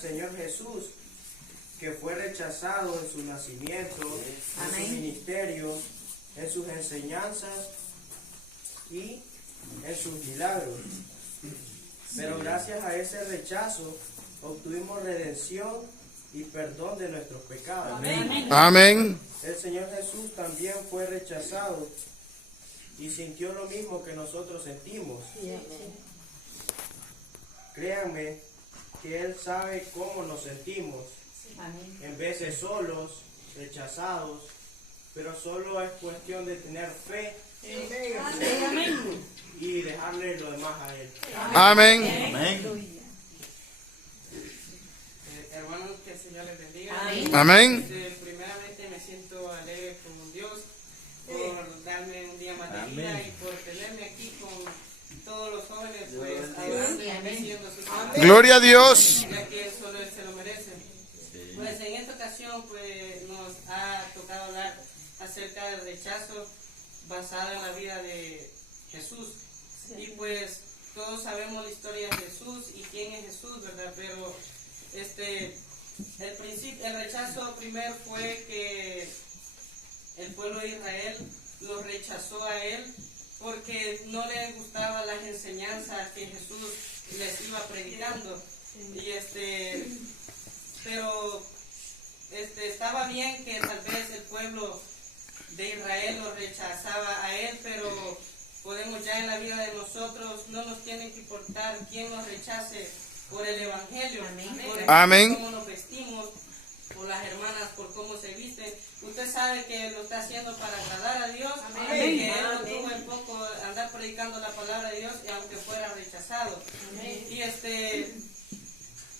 Señor Jesús, que fue rechazado en su nacimiento, en su ministerio, en sus enseñanzas y en sus milagros. Pero gracias a ese rechazo obtuvimos redención y perdón de nuestros pecados. Amén. Amén. El Señor Jesús también fue rechazado y sintió lo mismo que nosotros sentimos. Créanme que Él sabe cómo nos sentimos. En veces solos, rechazados, pero solo es cuestión de tener fe y dejarle lo demás a Él. Amén. Hermanos, que el Señor les bendiga. Amén. Primeramente me siento alegre con Dios por darme un día más de vida y por tenerme aquí con todos los jóvenes, pues adorando y bendiciendo su palabra, Gloria a Dios. ya que solo Él se lo merece. Pues en esta ocasión pues nos ha tocado hablar acerca del rechazo basado en la vida de Jesús. Y pues todos sabemos la historia de Jesús y quién es Jesús, ¿verdad? Pero el rechazo primero fue que el pueblo de Israel lo rechazó a él porque no les gustaban las enseñanzas que Jesús les iba predicando. Y pero estaba bien que tal vez el pueblo de Israel lo rechazaba a él, pero podemos ya en la vida de nosotros, no nos tiene que importar quién nos rechace por el evangelio, por Amén. cómo nos vestimos, por las hermanas, por cómo se visten. Usted sabe que lo está haciendo para agradar a Dios, que Él no tuvo en poco andar predicando la palabra de Dios, y aunque fuera rechazado.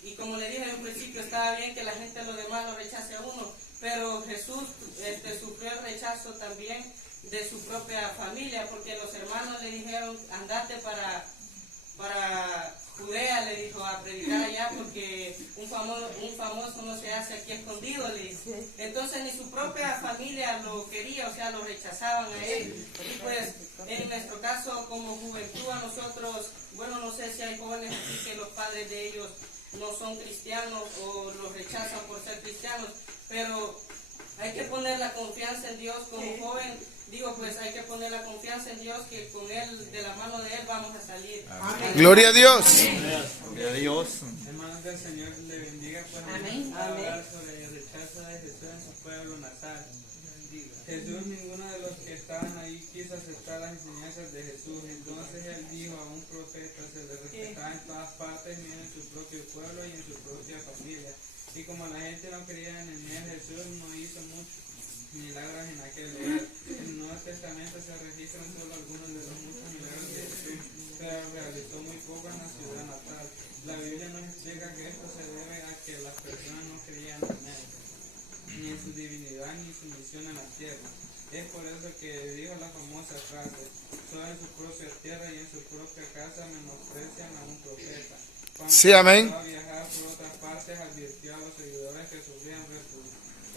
Y como le dije en un principio, estaba bien que la gente lo demás lo rechace a uno, pero Jesús sufrió el rechazo también de su propia familia, porque los hermanos le dijeron, andate para Judea, le dijo, a predicar allá, porque un famoso no se hace aquí escondido, le dijo. Entonces ni su propia familia lo quería, o sea, lo rechazaban a él. Y pues en nuestro caso como juventud a nosotros, bueno, no sé si hay jóvenes aquí que los padres de ellos no son cristianos o los rechazan por ser cristianos, pero hay que poner la confianza en Dios como joven. Digo, pues hay que poner la confianza en Dios, que con Él, de la mano de Él, vamos a salir. Amén. Gloria a Dios. Gloria a Dios. Hermanos, que el Señor le bendiga. Pues Amén. vamos a hablar sobre el rechazo de Jesús en su pueblo natal. Jesús, ninguno de los que estaban ahí quiso aceptar las enseñanzas de Jesús. Entonces Él dijo a un profeta, se le respetaba en todas partes, ni en su propio pueblo y en su propia familia. Y como la gente no creía en él, Jesús no hizo muchos milagros en aquel lugar. En el Nuevo Testamento se registran solo algunos de los muchos milagros de Jesús, pero realizó muy poco en la ciudad natal. La Biblia nos explica que esto se debe a que las personas no creían en él, ni en su divinidad, ni su misión en la tierra. Es por eso que dijo la famosa frase, solo en su propia tierra y en su propia casa menosprecian a un profeta. Cuando Sí, amén. a viajar por otras partes, advirtió a los seguidores que sufrían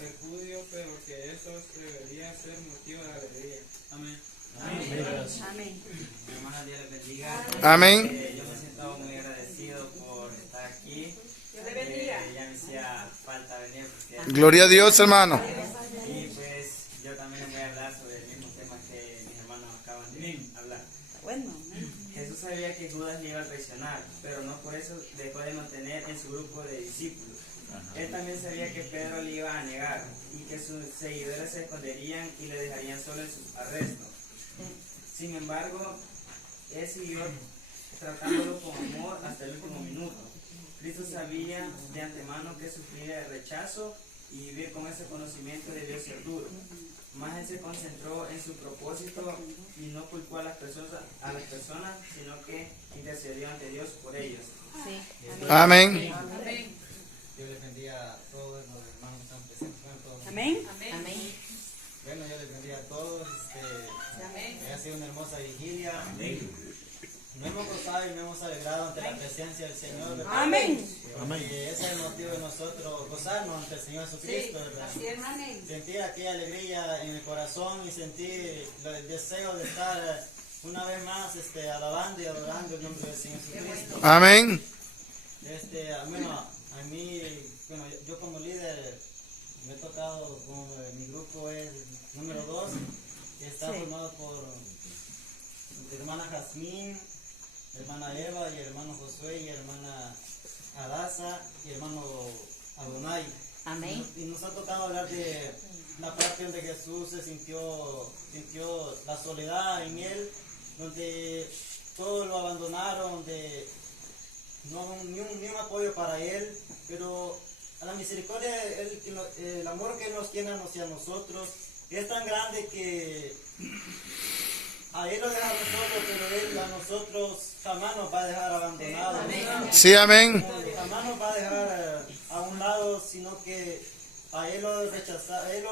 repudio, pero que eso debería ser motivo de alegría. Amén. Amén. Mi hermana, Dios les bendiga. Amén. Yo me siento muy agradecido por estar aquí. Dios le bendiga. Ya me hacía falta venir. Porque Gloria a Dios, hermano. y pues yo también les voy a hablar sobre el mismo tema que mis hermanos acaban de hablar. Bueno, Jesús sabía que Judas le iba a traicionar, pero no por eso dejó de mantener en su grupo de discípulos. Él también sabía que Pedro le iba a negar y que sus seguidores se esconderían y le dejarían solo en su arresto. Sin embargo, él siguió tratándolo con amor hasta el último minuto. Cristo sabía de antemano que sufriría el rechazo y vivir con ese conocimiento debió ser duro. Más él se concentró en su propósito y no culpó a las personas, sino que intercedió ante Dios por ellos. sí. Amén. Dios les bendiga a todos los hermanos que están presentes. Bueno, todos. Amén. Amén. Bueno, Dios les bendiga a todos. Ha sido una hermosa vigilia. Nos hemos gozado y nos hemos alegrado ante la presencia del Señor, ¿verdad? Amén. Porque ese es el motivo de nosotros gozarnos ante el Señor Jesucristo, ¿verdad? Así es, amén. Sentir aquella alegría en el corazón y sentir el deseo de estar una vez más alabando y adorando el nombre del Señor Jesucristo. Amén. Bueno, yo como líder me he tocado, como mi grupo es número 2, que está formado por hermana Jazmín, hermana Eva y hermano Josué y hermana Adasa y hermano Adonai. Amén. Y nos ha tocado hablar de la parte donde Jesús se sintió la soledad en él, donde todos lo abandonaron, donde no hubo ni un apoyo para él, pero a la misericordia, el amor que Él nos tiene hacia nosotros es tan grande que a Él lo dejamos solo, pero Él a nosotros jamás nos va a dejar abandonados. Sí, amén. Jamás nos va a dejar a un lado, sino que a Él lo rechazaron, a Él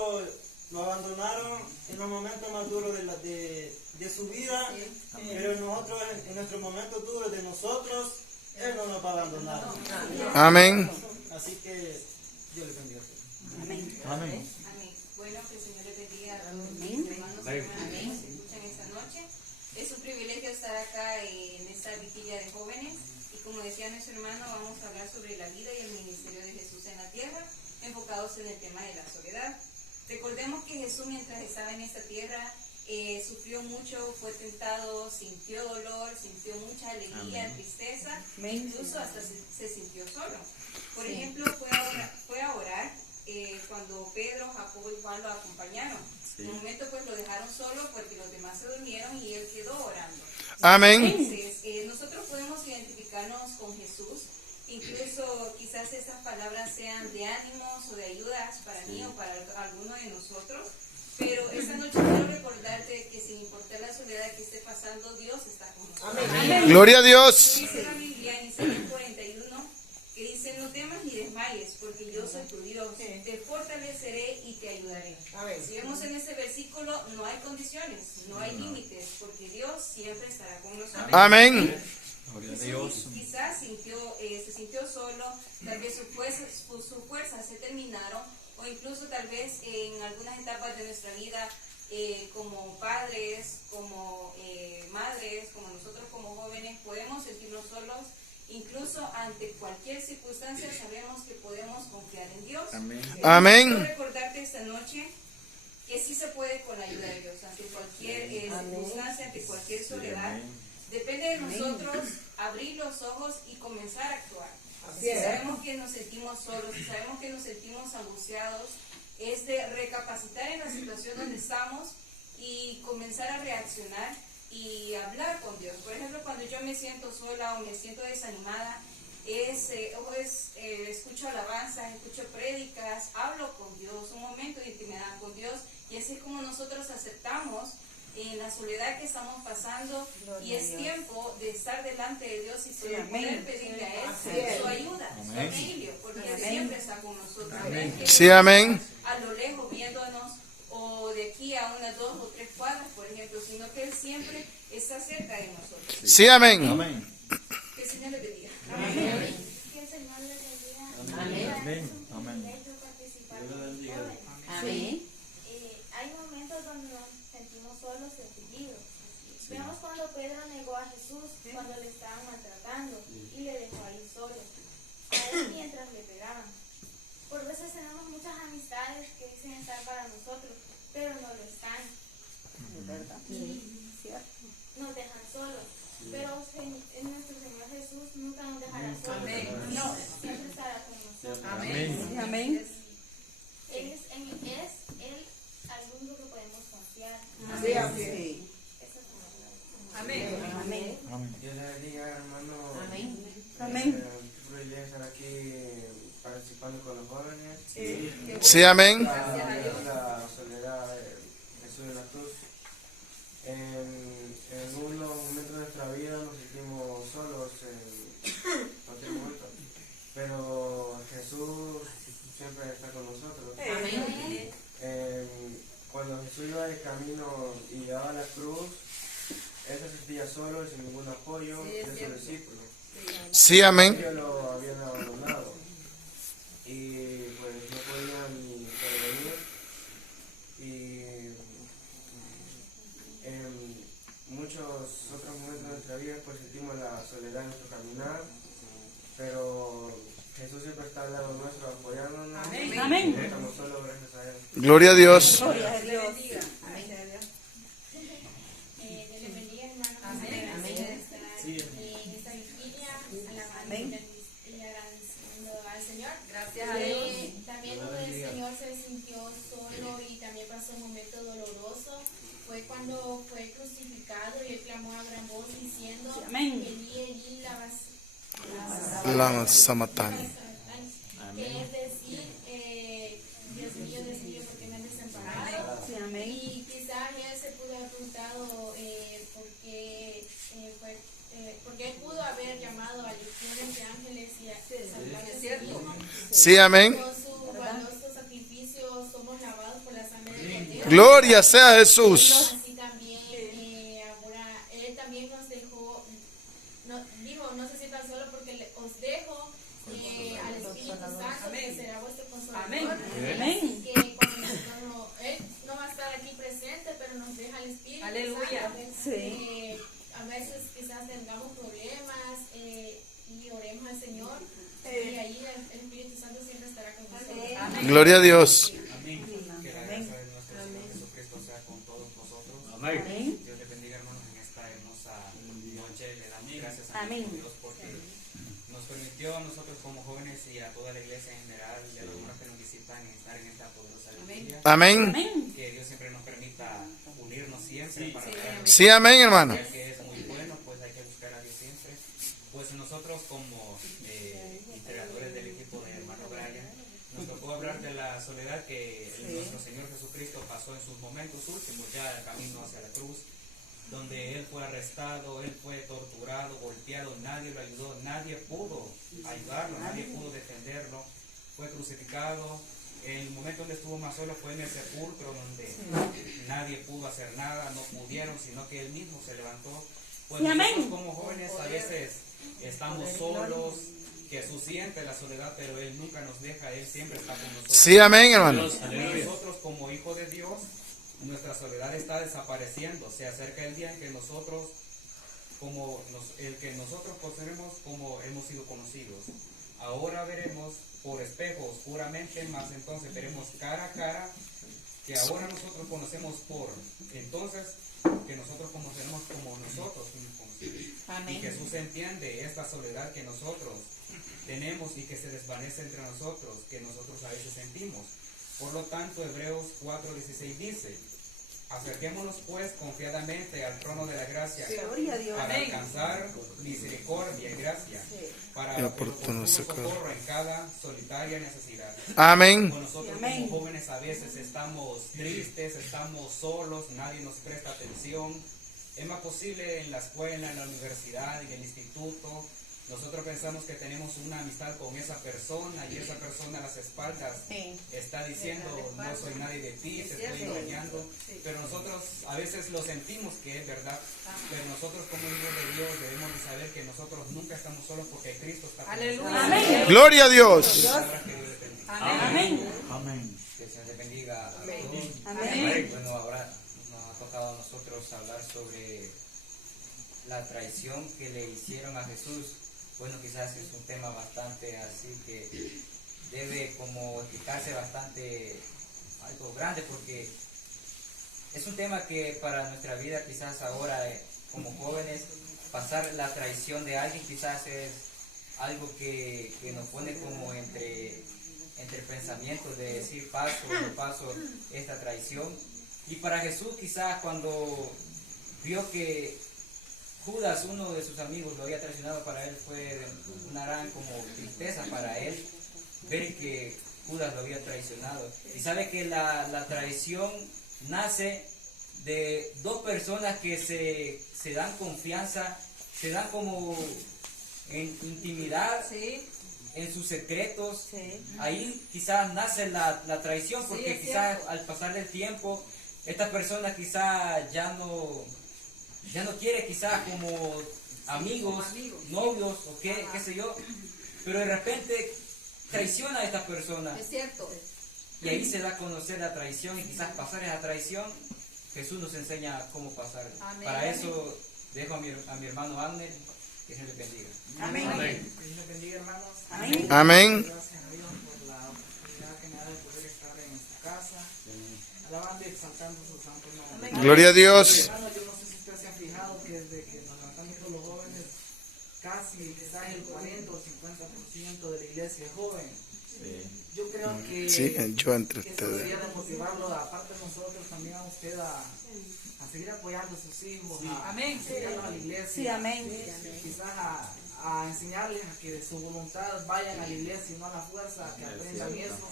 lo abandonaron en los momentos más duros de su vida, pero nosotros, en nuestros momentos duros de nosotros, Él no nos va a abandonar. Amén. Así que Dios les bendiga. Amén. Amén. Amén. Bueno, que el Señor les bendiga a todos mis hermanos y hermanas que nos escuchan esta noche. Es un privilegio estar acá en esta vigilia de jóvenes y como decía nuestro hermano, vamos a hablar sobre la vida y el ministerio de Jesús en la tierra, enfocados en el tema de la soledad. Recordemos que Jesús, mientras estaba en esta tierra, sufrió mucho, fue tentado, sintió dolor, sintió mucha alegría, tristeza, incluso hasta se sintió solo. Por ejemplo, fue a orar cuando Pedro, Jacobo y Juan lo acompañaron. En un momento pues lo dejaron solo porque los demás se durmieron y él quedó orando. Amén. Entonces, nosotros podemos identificarnos con Jesús, incluso quizás estas palabras sean de ánimos o de ayudas para mí o para alguno de nosotros, pero esta noche quiero recordarte que sin importar la soledad que esté pasando, Dios está con nosotros. Amén. Gloria a Dios. Dice la Biblia en Isaías 41 que dice: no temas ni desmayes, porque yo soy tu Dios, te fortaleceré y te ayudaré. Si vemos en este versículo, no hay condiciones, no hay límites, porque Dios siempre estará con nosotros. Amén. Quizás se sintió solo, tal vez sus fuerzas se terminaron, o incluso tal vez en algunas etapas de nuestra vida, como padres, como madres, como nosotros como jóvenes, podemos sentirnos solos. Incluso ante cualquier circunstancia sabemos que podemos confiar en Dios. Amén. Quiero recordarte esta noche que sí se puede con la ayuda de Dios, ante cualquier circunstancia, ante cualquier soledad. Depende de nosotros abrir los ojos y comenzar a actuar. Si sabemos que nos sentimos solos, si sabemos que nos sentimos angustiados, es de recapacitar en la situación donde estamos y comenzar a reaccionar y hablar con Dios. Por ejemplo, cuando yo me siento sola o me siento desanimada, escucho alabanzas, escucho prédicas, hablo con Dios, un momento de intimidad con Dios, y así es como nosotros aceptamos en la soledad que estamos pasando, y es tiempo de estar delante de Dios y poder pedirle a Él su ayuda, su auxilio, porque Él siempre está con nosotros. Sí, amén. A lo lejos viéndonos, o de aquí a unas 2 o 3 cuadras, por ejemplo, sino que Él siempre está cerca de nosotros. Sí, amén. Que el Señor les bendiga. Amén. Que el Señor les bendiga. Amén. Es un privilegio participar con los jóvenes. Amén. Hay momentos donde nos sentimos solos, afligidos. Vemos cuando Pedro negó a Jesús cuando le estaban maltratando y le dejó ahí solo, a él mientras le pegaban. Por veces tenemos muchas amistades que dicen estar para nosotros, pero no lo están. Es verdad. Nos dejan solos. Pero en nuestro Señor Jesús nunca nos dejará solos. Amén. No, siempre estará con nosotros. Amén. Amén. Él es Él al único que podemos confiar. Sí, amén. Eso es todo. Amén. Amén. Dios le bendiga, hermano. Amén. Amén. Un privilegio estar aquí participando con los jóvenes. Sí, amén. La soledad de Jesús de la cruz. En unos momentos de nuestra vida nos sentimos solos en cualquier momento, pero Jesús siempre está con nosotros. Amén. Cuando Jesús iba de camino y llegaba a la cruz, él se sentía solo y sin ningún apoyo de sus discípulos. Sí, amén. Ellos lo habían abandonado y pues no podían ni intervenir, y en muchos otros momentos de nuestra vida pues sentimos la soledad en nuestro caminar, pero está al lado nuestro apoyándonos. Amén. No estamos solos gracias a Él. Gloria a Dios. Gloria a Dios. Dios les bendiga, hermanos. Amén. Amén. En esta vigilia, alabando y agradeciendo al Señor. Gracias a Dios. También donde el Señor se sintió solo y también pasó un momento doloroso fue cuando fue crucificado y él clamó a gran voz diciendo: Amén. Elí, Elí, Lama Samatani. que es decir, Dios mío, ¿por qué me has desamparado? Sí, amén. Y quizás él se pudo haber preguntado porque él pudo haber llamado a legiones de ángeles y a salvarse a sí mismo. Sí, amén. Con su valioso sacrificio somos lavados por la sangre del Cordero. Gloria sea a Jesús. Así también, ahora él también nos dejó, no se sientan solo porque os dejo al Espíritu Santo que será vuestro consolador. Amén. Así que cuando él no va a estar aquí presente, pero nos deja el Espíritu Aleluya. Santo. Sí. A veces quizás tengamos problemas y oremos al Señor y ahí el Espíritu Santo siempre estará con nosotros. Amén. Gloria a Dios. Amén. Que la gracia de nuestro Señor Jesucristo sea con todos nosotros. Amén. Dios les bendiga, hermanos, en esta hermosa noche. Le damos gracias a Amén. nuestro Dios porque nos permitió a nosotros como jóvenes y a toda la iglesia en general y a los hermanos que nos visitan estar en esta poderosa vigilia. Amén. Amén. Que Dios siempre nos permita unirnos siempre para adorar. Sí, amén, hermano. Ya que es muy bueno, pues hay que buscar a Dios siempre. Pues nosotros como integradores del equipo de hermano Brian, nos tocó hablar de la soledad que nuestro Señor Jesucristo pasó en sus momentos últimos, ya el camino hacia la cruz, donde Él fue arrestado, Él fue torturado, golpeado, nadie lo ayudó, nadie pudo ayudarlo, nadie pudo defenderlo, fue crucificado. El momento donde estuvo más solo fue en el sepulcro, donde nadie pudo hacer nada, no pudieron, sino que Él mismo se levantó. Pues Sí, nosotros amén. como jóvenes a veces estamos solos, Jesús siente la soledad, pero Él nunca nos deja, Él siempre está con nosotros. Sí, amén, hermano. Nosotros como hijos de Dios, nuestra soledad está desapareciendo. Se acerca el día en que nosotros, el que nosotros poseemos como hemos sido conocidos. Ahora veremos por espejo oscuramente, más entonces veremos cara a cara, que ahora nosotros conocemos por entonces, que nosotros conoceremos como nosotros fuimos conocidos. Amén. Y Jesús entiende esta soledad que nosotros tenemos y que se desvanece entre nosotros, que nosotros a veces sentimos. Por lo tanto, Hebreos 4:16 dice: acerquémonos pues confiadamente al trono de la gracia Gloria a Dios. para Amén. alcanzar misericordia y gracia para Y el oportuno oportuno socorro. socorro en cada solitaria necesidad. Amén. Pues nosotros Amén. como jóvenes a veces estamos tristes, estamos solos, nadie nos presta atención. Es más posible en la escuela, en la universidad, en el instituto. Nosotros pensamos que tenemos una amistad con esa persona y esa persona a las espaldas Sí. está diciendo: no soy nadie de ti, te estoy cierto. engañando. Pero nosotros a veces lo sentimos que es verdad. Pero nosotros como hijos de Dios debemos de saber que nosotros nunca estamos solos porque Cristo está con nosotros. Amén. Gloria a Dios. Palabras que Dios le bendiga. Amén. Que el Señor te bendiga a todos. Amén. Bueno, ahora nos ha tocado a nosotros hablar sobre la traición que le hicieron a Jesús. Bueno, quizás es un tema bastante así que debe como explicarse bastante algo grande, porque es un tema que para nuestra vida quizás ahora como jóvenes pasar la traición de alguien quizás es algo que nos pone como entre pensamientos de decir paso o no paso esta traición. Y para Jesús quizás cuando vio que Judas, uno de sus amigos, lo había traicionado, para él fue una gran como tristeza para él ver que Judas lo había traicionado. Y sabe que la traición nace de dos personas que se dan confianza, se dan como en intimidad, en sus secretos. Ahí quizás nace la traición, porque quizás al pasar del tiempo esta persona quizás ya no quiere quizás como amigos, novios o qué sé yo, pero de repente traiciona a esta persona. Es cierto. Y ahí se da a conocer la traición, y quizás pasar esa traición, Jesús nos enseña cómo pasar. Amén. Para eso dejo a mi hermano Agner, que se le bendiga. Amén. Que Dios les bendiga, hermanos. Amén. Amén. Gracias a Dios Gloria a Dios. Hermano, yo no sé si ustedes se han fijado que desde que nos levantamos todos los jóvenes, casi quizás el 40 o 50% de la iglesia es joven. Yo creo que Sí, yo entre eso ustedes. debería de motivarlo, aparte de nosotros, también a usted a seguir apoyando a sus hijos, a enseñarlos a la iglesia, Sí, amén. quizás a enseñarles a que de su voluntad vayan a la iglesia y no a la fuerza, que aprendan eso.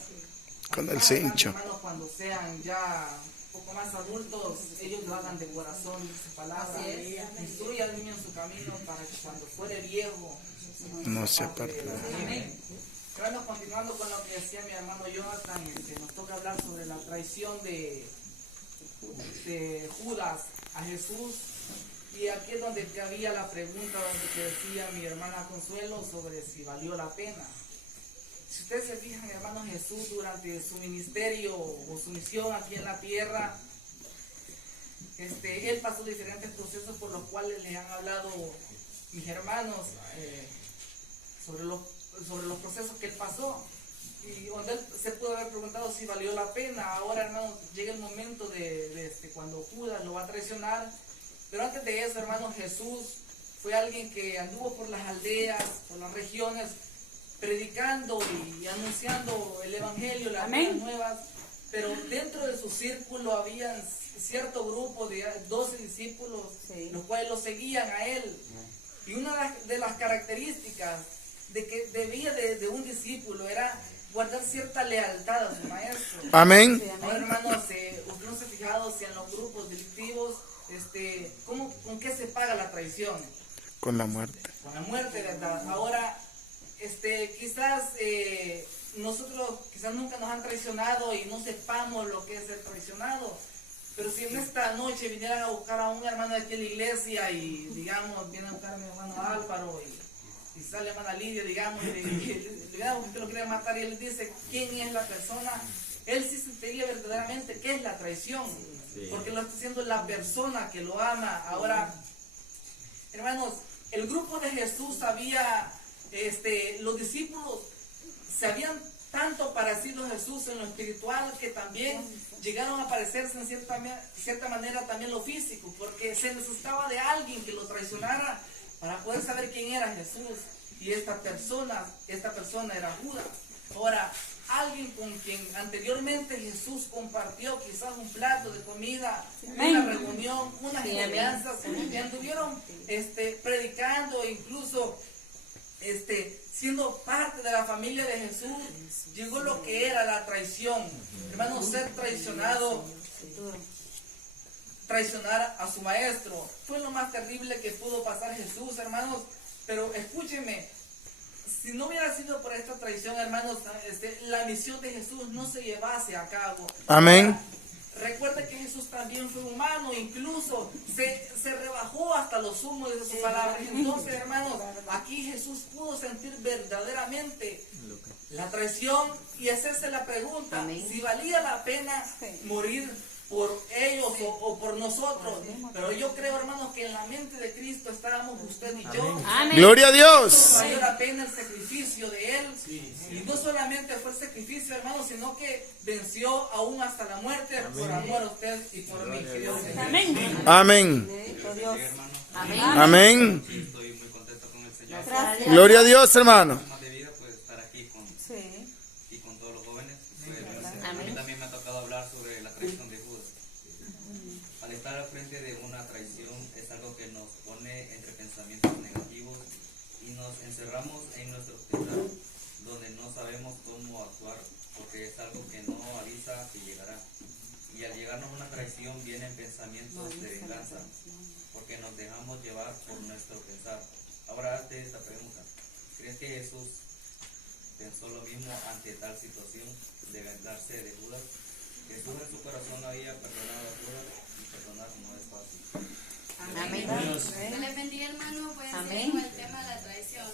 Con el Más cincho. hermanos, cuando sean ya un poco más adultos, ellos lo hagan de corazón, de su palabra, instruya al niño en su camino para que cuando fuere viejo No se aparte de él. Amén. Bueno, continuando con lo que decía mi hermano Jonathan, nos toca hablar sobre la traición de Judas a Jesús. Y aquí es donde cabía la pregunta donde que decía mi hermana Consuelo sobre si valió la pena. Si ustedes se fijan, hermanos, Jesús durante su ministerio o su misión aquí en la tierra, él pasó diferentes procesos por los cuales les han hablado mis hermanos sobre los procesos que él pasó. Y donde él se pudo haber preguntado si valió la pena. Ahora, hermanos, llega el momento de cuando Judas lo va a traicionar. Pero antes de eso, hermanos, Jesús fue alguien que anduvo por las aldeas, por las regiones, predicando y anunciando el evangelio, las buenas nuevas. Pero dentro de su círculo había cierto grupo de 12 discípulos, los cuales lo seguían a él. Y una de las características de que debía de un discípulo era guardar cierta lealtad a su maestro. Amén. Ahora, hermanos, usted no se ha fijado si en los grupos delictivos, ¿con qué se paga la traición? Con la muerte. Con la muerte, ¿verdad? Ahora, quizás nosotros quizás nunca nos han traicionado y no sepamos lo que es ser traicionado. Pero si en esta noche vinieran a buscar a un hermano de aquí en la iglesia y, digamos, viene a buscar a mi hermano Álvaro y sale la hermana Lidia, digamos, y lo quiere matar y él dice quién es la persona, él sí sentiría verdaderamente qué es la traición, porque lo está haciendo la persona que lo ama. Ahora, hermanos, el grupo de Jesús había, los discípulos se habían tanto parecido a Jesús en lo espiritual que también llegaron a parecerse en cierta manera también lo físico, porque se necesitaba de alguien que lo traicionara para poder saber quién era Jesús. Y esta persona era Judas. Ahora, alguien con quien anteriormente Jesús compartió quizás un plato de comida, una reunión, unas alianzas, que anduvieron predicando, incluso siendo parte de la familia de Jesús, llegó lo que era la traición. Hermanos, ser traicionado, traicionar a su maestro, fue lo más terrible que pudo pasar Jesús, hermanos. Pero escúchenme, si no hubiera sido por esta traición, hermanos, la misión de Jesús no se llevase a cabo. Amén. Recuerda que Jesús también fue humano, incluso se rebajó hasta los sumos de su palabra. Entonces, hermanos, aquí Jesús pudo sentir verdaderamente la traición y hacerse la pregunta si valía la pena morir por ellos o por nosotros. Pero yo creo, hermanos, que en la mente de Cristo estábamos usted y yo. Amén. Gloria a Dios. Valió la pena el sacrificio de Él. Y no solamente fue el sacrificio, hermanos, sino que venció aún hasta la muerte por amor a usted y por mí. Amén. Amén. Amén. Amén. Estoy muy contento con el Señor. Gracias. Gloria a Dios, hermano. Más de vida, pues, estar aquí con todos los jóvenes. Pues, a mí también me ha tocado hablar sobre la traición de Judas. Al estar al frente de una traición es algo que nos pone entre pensamientos negativos y nos encerramos en nuestros pensamientos, donde no sabemos cómo actuar, porque es algo que no avisa que llegará. Y al llegarnos una traición vienen pensamientos de venganza, porque nos dejamos llevar por nuestro pensar. Ahora hazte esta pregunta: ¿crees que Jesús pensó lo mismo ante tal situación de vengarse de Judas? Jesús en su corazón había perdonado a Judas, y perdonar no es fácil. Amén. Me les bendiga, hermano. Voy a seguir con el tema de la traición.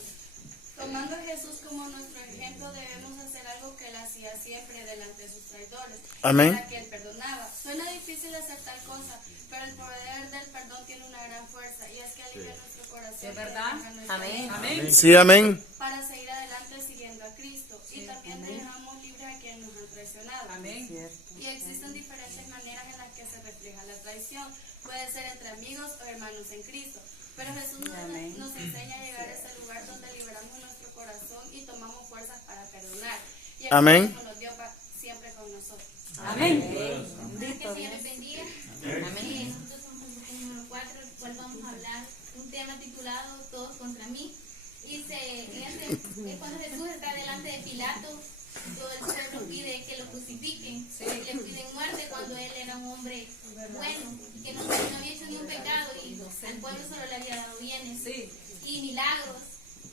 Tomando a Jesús como nuestro ejemplo, debemos hacer algo que él hacía siempre delante de sus traidores. Amén. Era que él perdonaba. Suena difícil hacer tal cosa, pero el poder del perdón tiene una gran fuerza, y es que alivia nuestro corazón. ¿Es verdad? Amén. Amén. Sí, amén. Para seguir adelante siguiendo a Cristo. y también dejamos libres a quienes nos han traicionado. Amén. Y existen diferentes maneras en las que se refleja la traición. Puede ser entre amigos o hermanos en Cristo. Pero Jesús nos enseña a llegar a ese lugar donde liberamos nuestro corazón y tomamos fuerzas para perdonar. Y el Amén. Señor nos dio siempre con nosotros. Amén. Que el Señor les bendiga. Amén. Nosotros somos Jesús número 4, el cual vamos a hablar un tema titulado Todos contra mí. Dice, cuando Jesús está delante de Pilato, todo el pueblo pide que lo crucifiquen, le piden muerte cuando él era un hombre bueno, que no había hecho ni un pecado y al pueblo solo le había dado bienes y milagros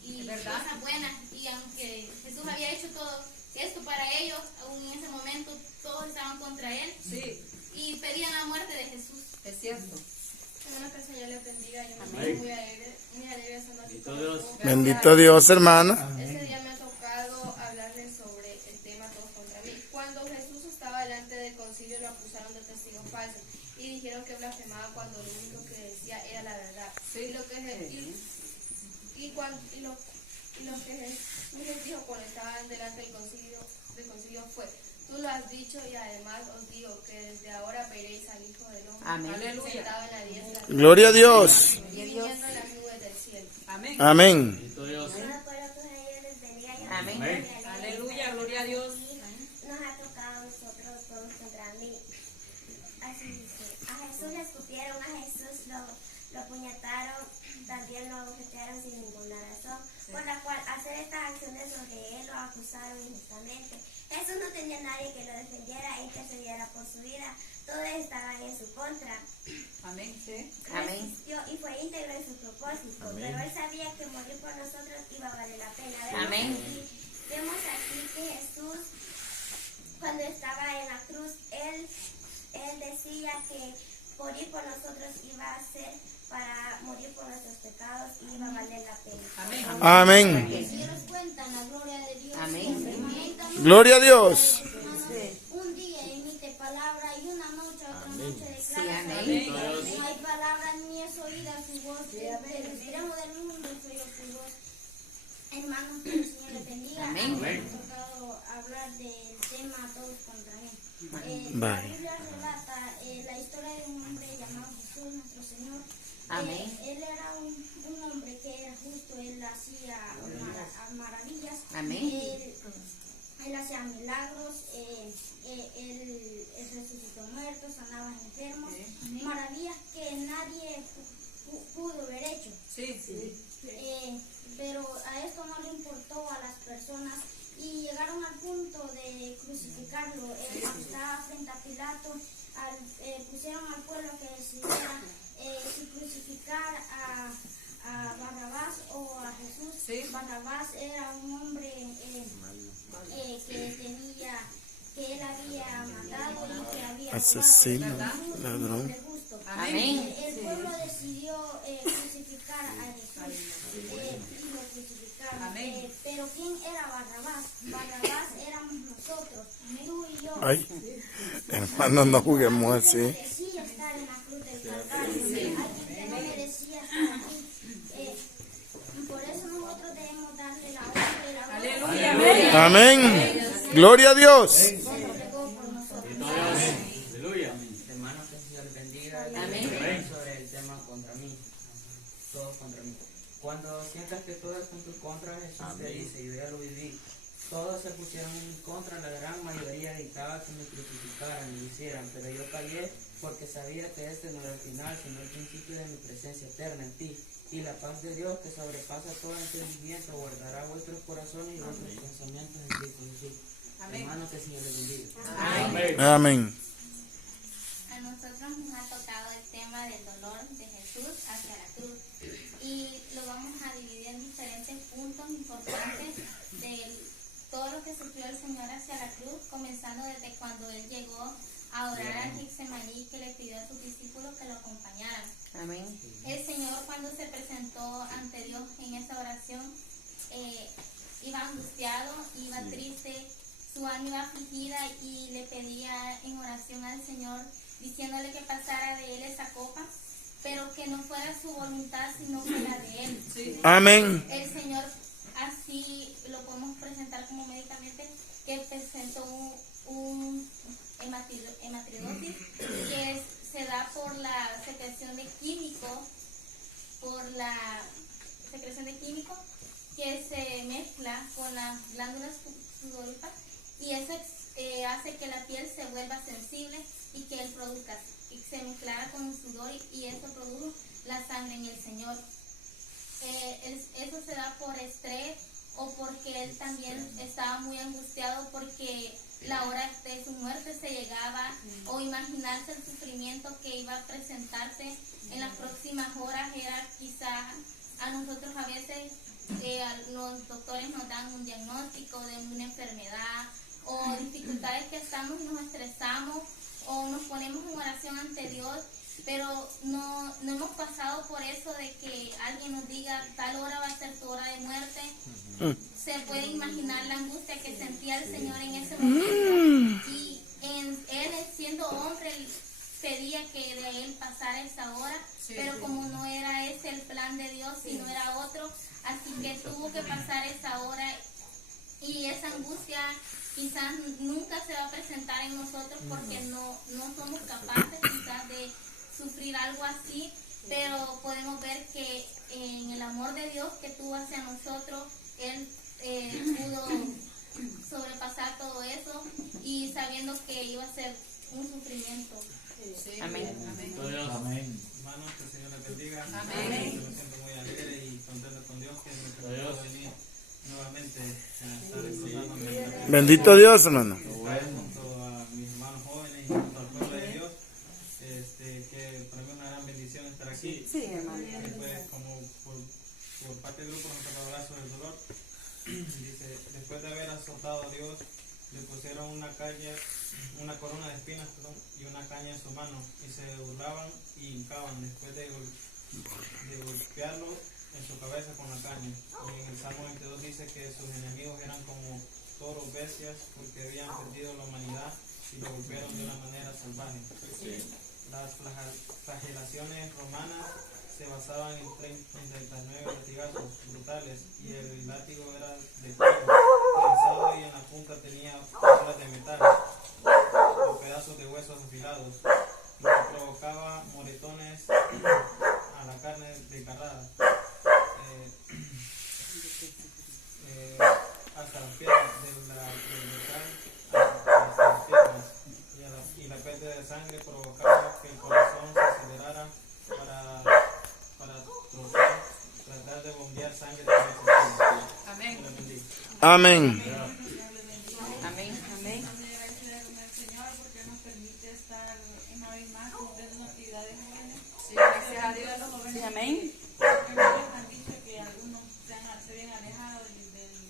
y cosas buenas, y aunque Jesús había hecho todo esto para ellos, aún en ese momento todos estaban contra él y pedían la muerte de Jesús. Es cierto. Bueno, que el Señor les bendiga. Yo me siento muy alegre esa noche. Bendito Dios, hermana. Ese día me ha tocado hablarles sobre el tema Todos contra mí. Cuando Jesús estaba delante del concilio, lo acusaron de testigo falso y dijeron que blasfemaba cuando lo único que decía era la verdad. Y lo que Jesús les dijo cuando estaban delante del concilio fue: tú lo has dicho, y además os digo que desde ahora veréis al Hijo del Hombre sentado en la diestra. Gloria a Dios. Y viniendo en las nubes del cielo. Amén. Amén. Amén. Aleluya, gloria a Dios. Nos ha tocado a nosotros todos contra mí. Así dice: a Jesús le escupieron, a Jesús lo apuñetaron, también lo abofetearon sin ninguna razón, por la cual hacer estas acciones sobre él lo acusaron injustamente. Jesús no tenía nadie que lo defendiera e intercediera por su vida. Todos estaban en su contra. Amén. Resistió y fue íntegro en su propósito. Pero él sabía que morir por nosotros iba a valer la pena. Vemos aquí que Jesús, cuando estaba en la cruz, él decía que morir por nosotros iba a ser para morir por nuestros pecados y iba a valer la pena. Amén. Si ellos cuentan la gloria de Dios. Gloria a Dios. Un día emite palabra y una noche, otra noche declara. Amén. No hay palabra ni es oída su voz. Desde el extremo del mundo se oye su voz. Hermanos, que el Señor les bendiga. Me ha tocado hablar del tema Todos contra mí. La Biblia relata la historia de un hombre llamado Jesús, nuestro Señor. Él era un hombre que era justo, él hacía maravillas. Él hacía milagros, él resucitó muertos, sanaba enfermos, maravillas que nadie pudo haber hecho. Pero a esto no le importó a las personas y llegaron al punto de crucificarlo. Él estaba frente a Pilato, pusieron al pueblo que decidiera si crucificar a Barrabás o a Jesús. Barrabás era un hombre que él había matado y que había asesino, ladrón. El pueblo decidió crucificar a Jesús y lo crucificaron. Pero ¿quién era Barrabás? Barrabás éramos nosotros, tú y yo. Ay, hermano, no juguemos así. Merecía estar en la cruz del Calvario. Alguien que no merecía estar aquí. Por eso nosotros debemos darle la honra y la gloria. Amén. Gloria a Dios. Hermanos, que el Señor les bendiga. Sobre el tema contra mí. Todos contra mí. Cuando sientas que todo está en tu contra, Jesús te dice: yo ya lo viví. Todos se pusieron en contra, la gran mayoría dictaba que me crucificaran y lo hicieran, pero yo callé porque sabía que este no era el final, sino el principio de mi presencia eterna en ti. Y la paz de Dios, que sobrepasa todo entendimiento, guardará vuestros corazones y vuestros pensamientos en Cristo Jesús. Hermanos, que el Señor les bendiga. Amén. A nosotros nos ha tocado el tema del dolor de Jesús hacia la cruz y lo vamos a dividir en diferentes puntos importantes de todo lo que sufrió el Señor hacia la cruz, comenzando desde cuando Él llegó a orar al Getsemaní, que le pidió a sus discípulos que lo acompañaran. El Señor, cuando se presentó ante Dios en esa oración, iba angustiado, iba triste, su alma iba afligida y le pedía en oración al Señor, diciéndole que pasara de él esa copa, pero que no fuera su voluntad, sino que la de él. Amén. El Señor así lo podemos presentar como médicamente, que presentó un hematidosis, que se da por la secreción de químicos, que se mezcla con las glándulas sudoríparas, y eso hace que la piel se vuelva sensible y que él produzca, y se mezclara con el sudor, y eso produjo la sangre en el Señor. Eso se da por estrés, o porque él también estaba muy angustiado porque la hora de su muerte se llegaba, o imaginarse el sufrimiento que iba a presentarse en las próximas horas. Era quizá a nosotros a veces los doctores nos dan un diagnóstico de una enfermedad o dificultades que estamos, nos estresamos o nos ponemos en oración ante Dios, pero no hemos pasado por eso de que alguien nos diga tal hora va a ser tu hora de muerte. Se puede imaginar la angustia que sentía el Señor en ese momento, y él siendo hombre pedía que de él pasara esa hora, pero como no era ese el plan de Dios, sino era otro, así que tuvo que pasar esa hora, y esa angustia quizás nunca se va a presentar en nosotros porque no somos capaces quizás de sufrir algo así, pero podemos ver que en el amor de Dios que tuvo hacia nosotros, Él pudo sobrepasar todo eso, y sabiendo que iba a ser un sufrimiento. Amén. Amén. Hermanos, que el Señor les bendiga. Amén. Yo me siento muy alegre y contento con Dios que me permitió venir nuevamente a estar expresándome. Bendito Dios, hermano. Junto a mis hermanos jóvenes y junto al pueblo de Dios, que para mí es una gran bendición estar aquí. Sí, hermano. Pues, como por parte del grupo nos tocó Brazos del Dolor, dice, después de haber azotado a Dios, le pusieron una corona de espinas, y una caña en su mano, y se burlaban y hincaban después de golpearlo en su cabeza con la caña. Y en el Salmo 22 dice que sus enemigos eran como toros bestias, porque habían perdido la humanidad y lo golpearon de una manera salvaje. Las flagelaciones romanas se basaban en 39 latigazos brutales, y el látigo era de pino, trenzado, y en la punta tenía puntas de metal o pedazos de huesos afilados, lo que provocaba moretones a la carne desgarrada, hasta las piernas, del metal hasta las piernas, y la pérdida de sangre provocaba que el corazón se acelerara para tratar de bombear sangre de ese sentido. Amén. Amén. Amén. Amén. Señor, porque nos permite estar una vez más cumpliendo una actividad de jóvenes. Sí, gracias a Dios. Sí, amén. Porque nos han dicho que algunos se habían alejado de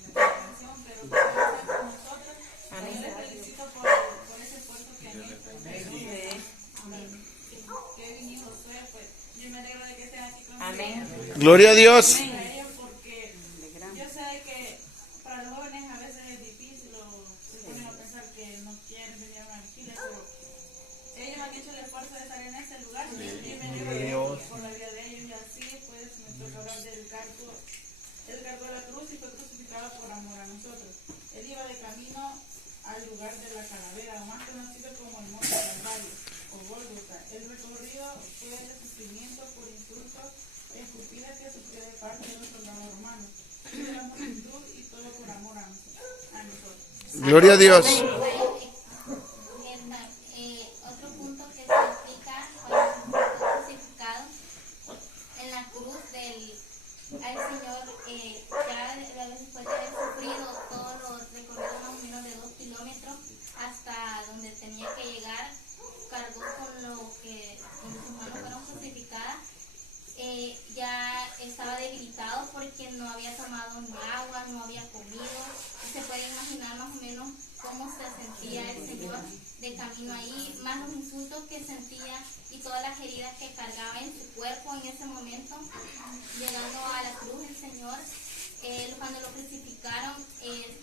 la prevención, pero que están con nosotros. Yo les felicito por ese esfuerzo que han hecho. Amén. Kevin y Josué, pues yo me alegro de que estén aquí conmigo. Amén. Gloria a Dios. Porque yo sé que para los jóvenes a veces es difícil, o se ponen a pensar que no quieren venir a una vigilia, pero ellos han hecho el esfuerzo de estar en ese lugar, y yo me alegro por la vida de ellos, y así pues me toca hablar del cargo. Él cargó la cruz y fue crucificado por amor a nosotros. Él iba de camino al lugar de la calavera, o más conocido como el Monte Calvario o Gólgota. El recorrido fue de sufrimiento por insultos e escupidas que sufrió de parte de los soldados romanos, de la multitud, y todo por amor a nosotros. Gloria a Dios. Otro punto que se explica cuando fue crucificado en la cruz al Señor, ya después de haber sufrido todos los recorridos más o menos de 2 kilómetros hasta donde tenía que llegar, cargó con lo que sus manos fueron crucificadas. Ya estaba debilitado porque no había tomado ni agua, no había comido. Se puede imaginar más o menos cómo se sentía el Señor de camino ahí, más los insultos que sentía y todas las heridas que cargaba en su cuerpo en ese momento. Llegando a la cruz, el Señor, cuando lo crucificaron,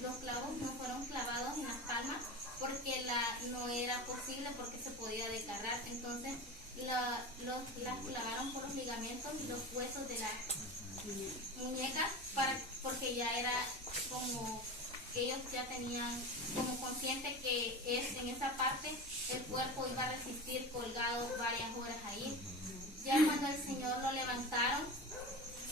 los clavos no fueron clavados en las palmas porque no era posible, porque se podía desgarrar. Entonces las clavaron por los ligamentos y los huesos de las muñecas, porque ya era como que ellos ya tenían como consciente que en esa parte el cuerpo iba a resistir colgado varias horas ahí. Ya cuando el Señor lo levantaron,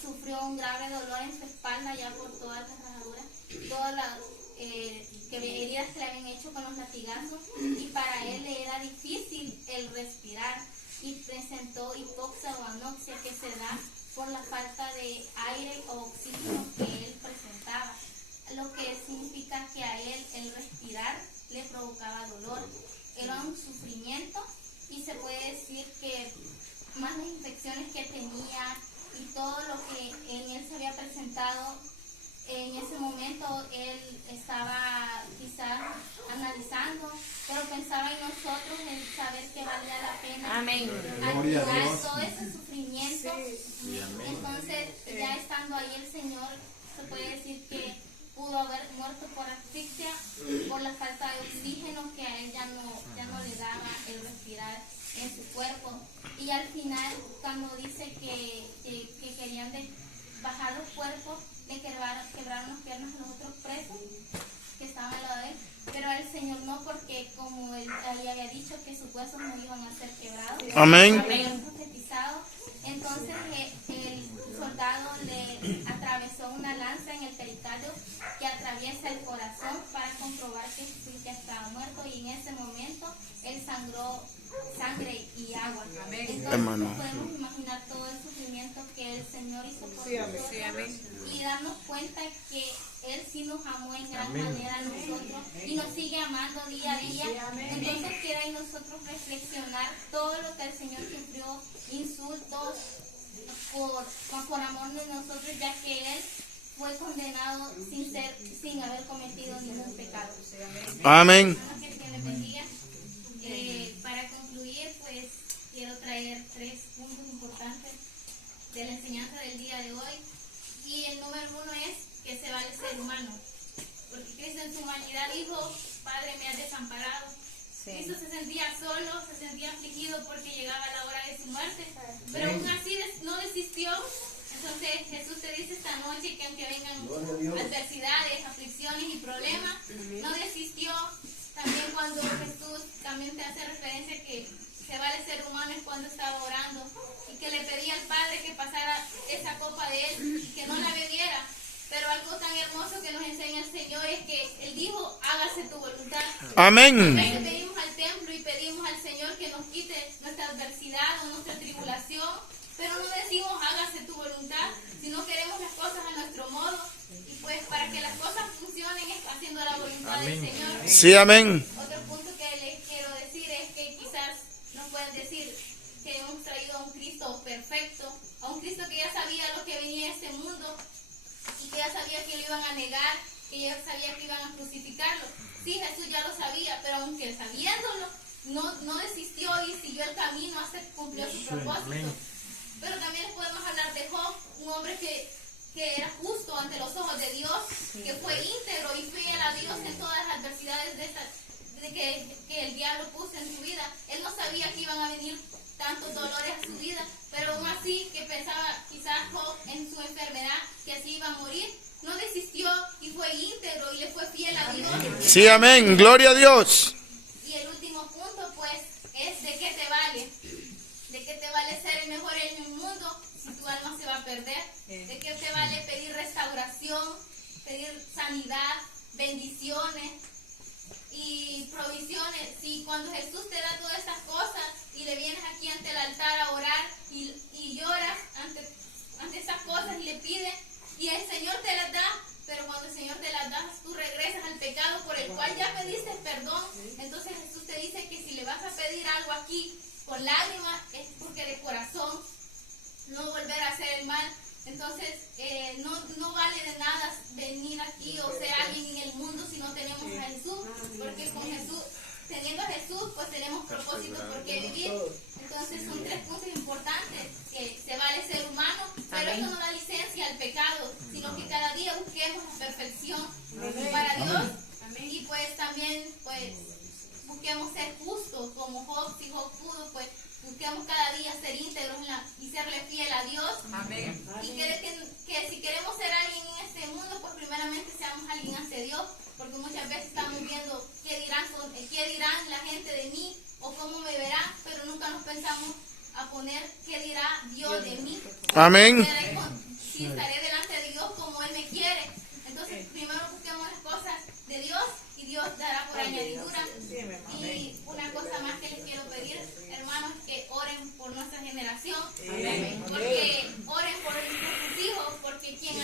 sufrió un grave dolor en su espalda ya por todas las rajaduras, todas las heridas que le habían hecho con los latigazos, y para él le era difícil el respirar y presentó hipoxia o anoxia que se da por la falta de aire o oxígeno que él presentaba, lo que significa que a él el respirar le provocaba dolor. Era un sufrimiento y se puede decir que más las infecciones que tenía y todo lo que en él se había presentado, en ese momento él estaba quizás analizando, pero pensaba en nosotros, en saber que valía la pena. Amén. Al todo ese sufrimiento. Sí. Entonces, ya estando ahí el Señor, se puede decir que pudo haber muerto por asfixia, por la falta de oxígeno que a él ya no le daba el respirar en su cuerpo. Y al final, cuando dice que querían bajar los cuerpos, le quebraron las piernas a los otros presos que estaban al lado de él, pero al Señor no, porque como él había dicho que sus huesos no iban a ser quebrados, Amén. habían profetizado. Entonces el soldado le atravesó una lanza en el pericardio que atraviesa el corazón para comprobar que sí, ya estaba muerto, y en ese momento él sangró sangre y agua. Amén. Entonces podemos imaginar todo el sufrimiento que el Señor hizo por nosotros, sí, amén. y darnos cuenta que Él sí nos amó en gran manera a nosotros y nos sigue amando día a día. Entonces queda en nosotros reflexionar todo lo que el Señor sufrió, insultos por amor de nosotros, ya que Él fue condenado sin haber cometido ningún pecado. Amén. Que Dios les bendiga. Para concluir, pues quiero traer 3 puntos importantes de la enseñanza del día de hoy. Y el número 1 es que se vale ser humano. Porque Cristo en su humanidad dijo: Padre, me has desamparado. Sí. Cristo se sentía solo, se sentía afligido porque llegaba la hora de su muerte. Pero aún así no desistió. Entonces Jesús te dice esta noche que aunque vengan adversidades, aflicciones y problemas, no desistió. También cuando Jesús también te hace referencia que se vale ser humano es cuando estaba orando y que le pedía al Padre que pasara esa copa de él y que no la bebiera. Pero algo tan hermoso que nos enseña el Señor es que Él dijo: hágase tu voluntad. Amén. A veces venimos al templo y pedimos al Señor que nos quite nuestra adversidad o nuestra tribulación, pero no decimos hágase tu voluntad, sino queremos las cosas a nuestro modo. Y pues para que las cosas funcionen es haciendo la voluntad del Señor. Sí, amén. Otro punto que les quiero decir es que quizás nos pueden decir que hemos traído a un Cristo perfecto, a un Cristo que ya sabía lo que venía a este mundo y que ya sabía que lo iban a negar, que ya sabía que iban a crucificarlo. Sí, Jesús ya lo sabía, pero aunque sabiéndolo, no desistió y siguió el camino hasta que cumplió su propósito. Pero también les podemos hablar de Job, un hombre que era justo ante los ojos de Dios, que fue íntegro y fiel a Dios en todas las adversidades de que el diablo puso en su vida. Él no sabía que iban a venir tantos dolores a su vida, pero aún así, que pensaba quizás Job en su enfermedad, que así iba a morir, no desistió y fue íntegro y le fue fiel a Dios. Sí, amén. Gloria a Dios. Y el último punto, pues, es de qué te vale. ¿De qué te vale ser el mejor en el mundo si tu alma se va a perder? ¿De qué te vale pedir restauración, pedir sanidad, bendiciones y provisiones? Si cuando Jesús te da todas estas cosas y le vienes aquí ante el altar a orar y lloras ante esas cosas y le pides y el Señor te las da, pero cuando el Señor te las da, tú regresas al pecado por el cual ya pediste perdón. Entonces Jesús te dice que si le vas a pedir algo aquí con lágrimas es porque de corazón no volver a hacer el mal. Entonces no vale de nada venir aquí o ser alguien en el mundo si no tenemos a Jesús, porque con Jesús, teniendo a Jesús, pues tenemos propósito por qué vivir. Entonces son 3 puntos importantes: que se vale ser humano, pero eso no da licencia al pecado, sino que cada día busquemos la perfección para Dios. Y pues también pues busquemos ser justos como Job. Si Job pudo, pues busquemos cada día ser íntegros y serle fiel a Dios. Amén. Y que si queremos ser alguien en este mundo, pues primeramente seamos alguien ante Dios, porque muchas veces estamos viendo qué dirán la gente de mí o cómo me verán, pero nunca nos pensamos a poner qué dirá Dios de mí. Amén. Si estaré delante de Dios como Él me quiere. Entonces primero busquemos las cosas de Dios y Dios dará por añadidura. Y una cosa más que les quiero pedir, hermanos, que oren por nuestra generación. Amén. Porque oren por sus hijos, porque ¿quién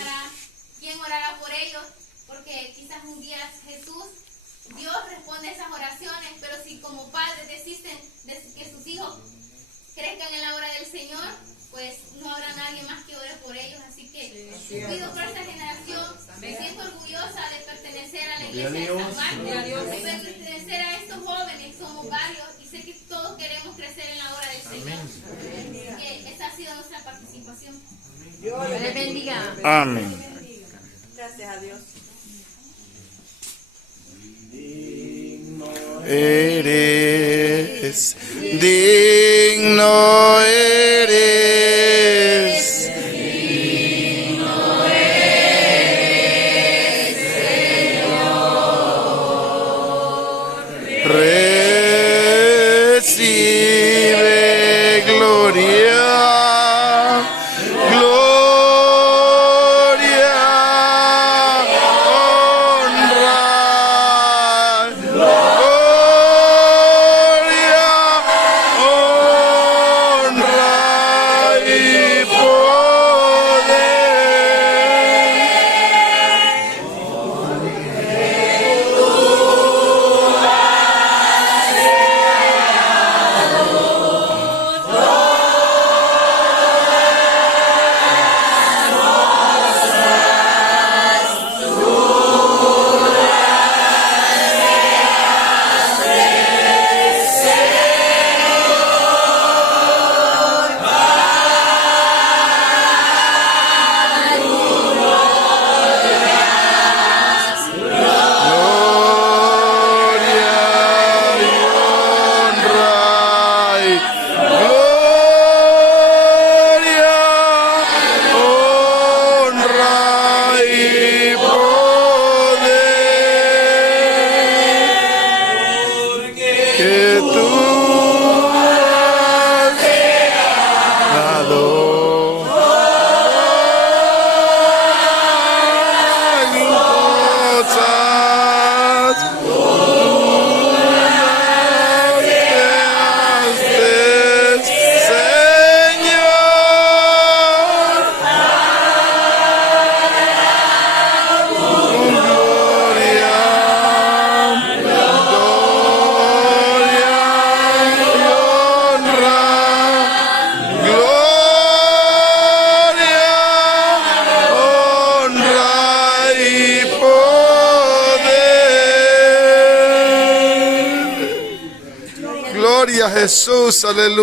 orará por ellos? Porque quizás un día Dios responde esas oraciones, pero si como padres desisten de que sus hijos crezcan en la obra del Señor, pues no habrá nadie más que ore por ellos. Así que pido por esta generación, me siento orgullosa de pertenecer a la iglesia de San Marcos, de pertenecer a estos jóvenes, somos varios y sé que todos queremos crecer en la obra del Señor. Así que esa ha sido nuestra participación. Dios les bendiga. Amén. Gracias a Dios. Eres, digno eres. Recibe gloria, gloria, honra, gloria, honra y que tú has dado. Cosas buenas que haces, Señor. Gloria, gloria y honra, gloria, honra y poder. Gloria a Jesús, aleluya.